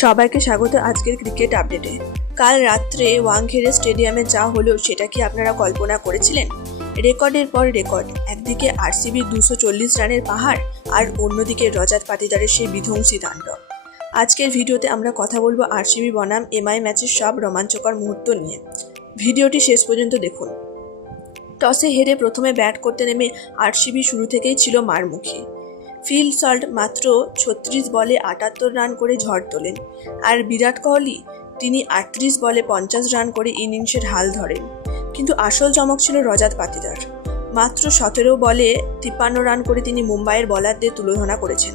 সবাইকে স্বাগত আজকের ক্রিকেট আপডেটে। কাল রাত্রে ওয়াংখেড়ে স্টেডিয়ামে যা হলো সেটা কি আপনারা কল্পনা করেছিলেন? রেকর্ডের পর রেকর্ড, একদিকে আরসিবির 240 রানের পাহাড় আর অন্যদিকে রজাত পাটিদারের সেই বিধ্বংসী তাণ্ডব। আজকের ভিডিওতে আমরা কথা বলবো আরসিবি বনাম এমআই ম্যাচের সব রোমাঞ্চকর মুহূর্ত নিয়ে। ভিডিওটি শেষ পর্যন্ত দেখুন। টসে হেরে প্রথমে ব্যাট করতে নেমে আরসিবি শুরু থেকেই ছিল মারমুখী। ফিল সল্ট মাত্র 36 বলে 78 রান করে ঝড় তোলেন, আর বিরাট কোহলি তিনি 38 বলে 50 রান করে ইনিংসের হাল ধরেন। কিন্তু আসল চমক ছিল রজাত পাটিদার। মাত্র 17 বলে 53 রান করে তিনি মুম্বাইয়ের বোলারদের তুলোধনা করেছেন।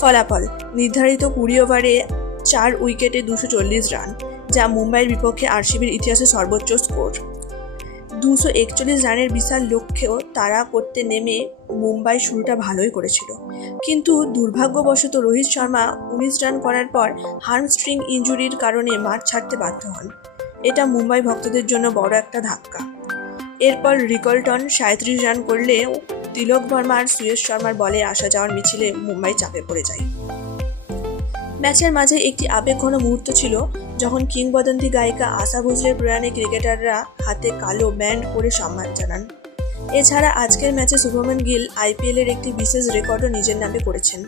ফলাফল নির্ধারিত 20 ওভারে 4 উইকেটে 240 রান, যা মুম্বাইয়ের বিপক্ষে আরসিবির ইতিহাসে সর্বোচ্চ স্কোর। 241 রানের বিশাল লক্ষ্যেও তাড়া করতে নেমে মুম্বাই শুরুটা ভালোই করেছিল, কিন্তু দুর্ভাগ্যবশত রোহিত শর্মা 19 রান করার পর হার্মস্ট্রিং ইনজুরির কারণে মাঠ ছাড়তে বাধ্য হন। এটা মুম্বাই ভক্তদের জন্য বড় একটা ধাক্কা। এরপর রিকলটন 37 রান করলেও তিলক বর্মা আর সুয়েশ শর্মার বলে আসা যাওয়ার মিছিলে মুম্বাই চাপে পড়ে যায়। ম্যাচের মাঝে একটি আবেগঘন মুহূর্ত ছিল যখন কিংবদন্তি গায়িকা আশা ভোসলের প্রয়াণে ক্রিকেটাররা হাতে কালো ব্যান্ড করে সম্মান জানান। এছাড়া আজকের ম্যাচে শুভমন গিল আইপিএলের একটি বিশেষ রেকর্ডও নিজের নামে করেছেন।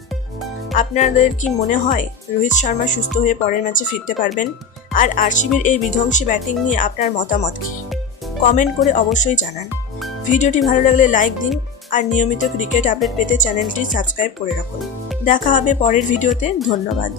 আপনাদের কি মনে হয় রোহিত শর্মা সুস্থ হয়ে পরের ম্যাচে ফিরতে পারবেন? আর আরসিবির এই বিধ্বংসী ব্যাটিং নিয়ে আপনার মতামত কি? কমেন্ট করে অবশ্যই জানান। ভিডিওটি ভালো লাগলে লাইক দিন, আর নিয়মিত ক্রিকেট আপডেট পেতে চ্যানেলটি সাবস্ক্রাইব করে রাখুন। দেখা হবে পরের ভিডিওতে। ধন্যবাদ।